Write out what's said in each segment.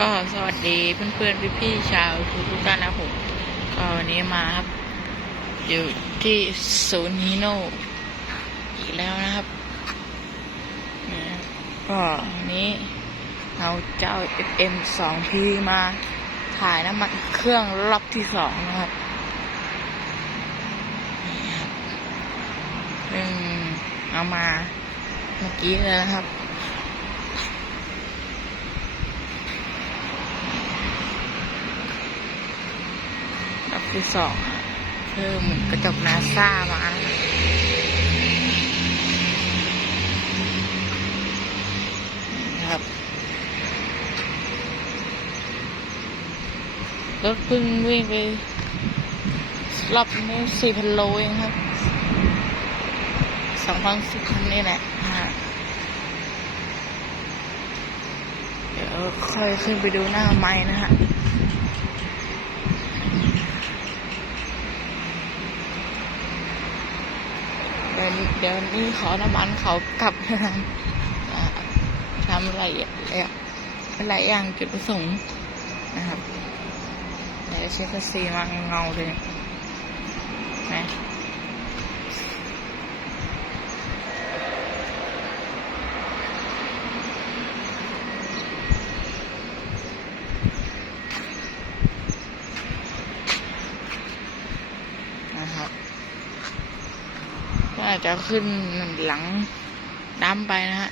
ก็สวัสดีเพื่อนๆ พี่ๆชาวทุกทุกท่านนะผมก็วันนี้มาครับ อยู่ที่ศูนย์ฮีโน่อีกแล้วนะครับก็วันนี้เอาเจ้า FM 2 P มาถ่ายน้ำมันเครื่องรอบที่สองนะครับนี่ครับซึ่งเอามาเมื่อกี้เลยนะครับ รอบ ที่สองอะเพิ่มกระจกนาซามานะครับรถเพิ่งวิ่งไปรอบนี้สี่พันโลเองครับสองพันสิบคันนี่แหละฮะเดี๋ยวค่อยขึ้นไปดูหน้าไม้นะฮะ เดี๋ยวนี้ขอน้ำมันเขากลับนะทำอะไรแล้วอะไรอย่างจุดประสงค์นะครับเดี๋ยวเช็คสีมาเงาเลยนะนะครับ ก็ อาจจะขึ้นหลังดำไปนะฮะ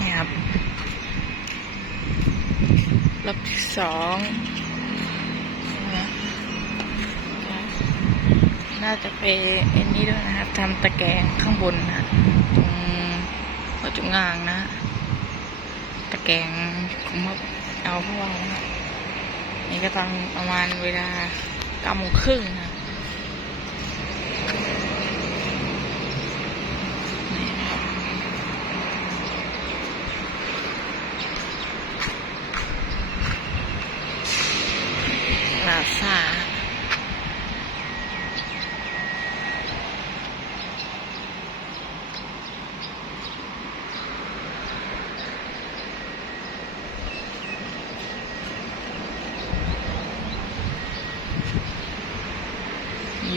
นี่ครับรอบที่สองน่าจะไปไอ้นี้ด้วยนะครับทำตะแกรงข้างบนนะตรงหัวจุงงางนะ กงขมะเอาพวกนะนี่ก็ต้องประมาณเวลาเก้าโมงครึ่งนะนี่นะครับลาซา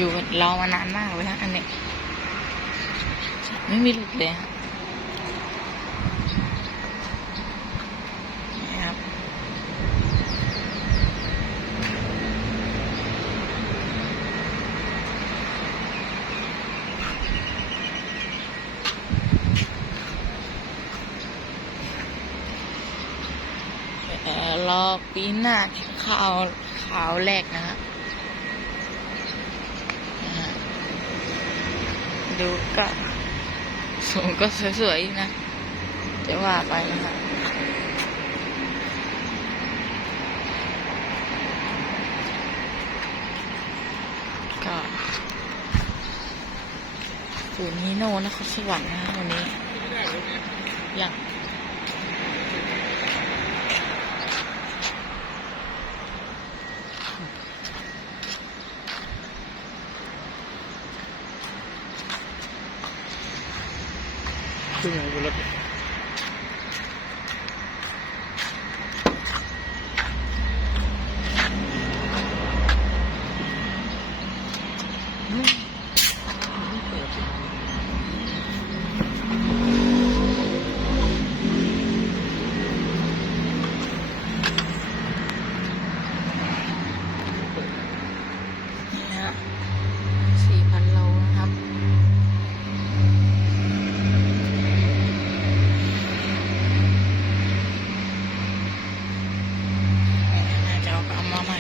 อยู่กับเรามานานมากเลยฮะอันนี้ไม่มีหลุดเลยฮะนี่ครับเอ่อรอปีหน้าข่าวข่าวแรกนะฮะ ดูก็สูงก็สวยๆนะจะว่าไปนะคะก็ปูนย์ฮีโน่นครสวรรค์นะวันนี้อย่าง นรถ นี่ฮะสี่พันโลนะครับ น่าจะเอากลับมาใหม่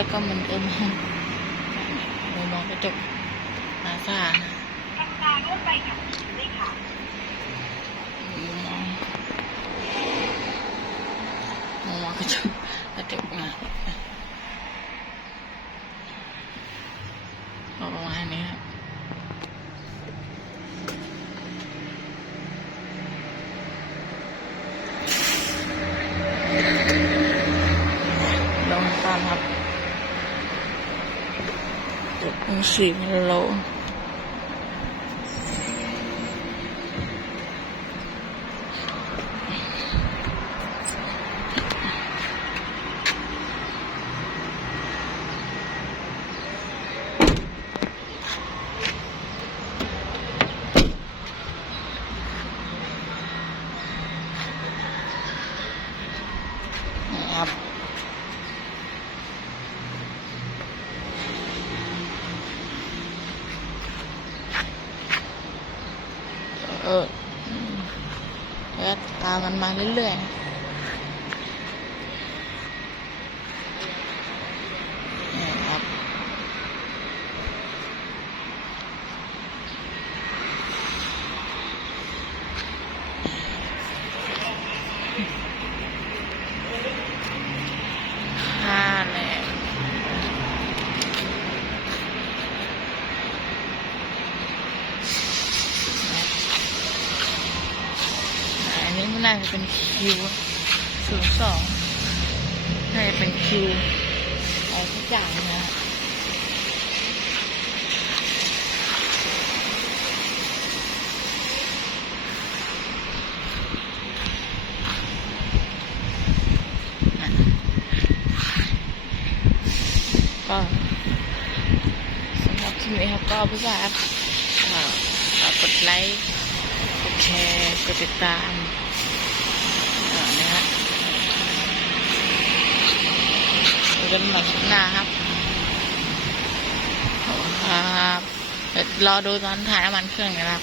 แล้วก็เหมันเดิมห้องมุมมองกระจกนาซานะทำการรถไฟขับขี่ด้วยค่ะมุมมองมุมมองกระจกกระจกมาก็ประมาณนี้ครับลงตามครับ ถึงสี่พั นโลนะครับเออแล้วตามมันมาเรื่อยๆนะนี่ครับ ห้าแน่ อันนี้มันน่าจะเป็นคิวศูนย์สองน่าจะเป็นคิวอะไรสักอย่างนะก็สำหรับคลิปนี้ครับก็ผู้ชายครับกดไลค์ กดแชร์ กดติดตามเอ่อนะฮะเจอ กันใหม่คลิปหน้าครับขอบคุณครับเดี๋ยวรอดูตอนถ่ายน้ำมันเครื่องนะครับ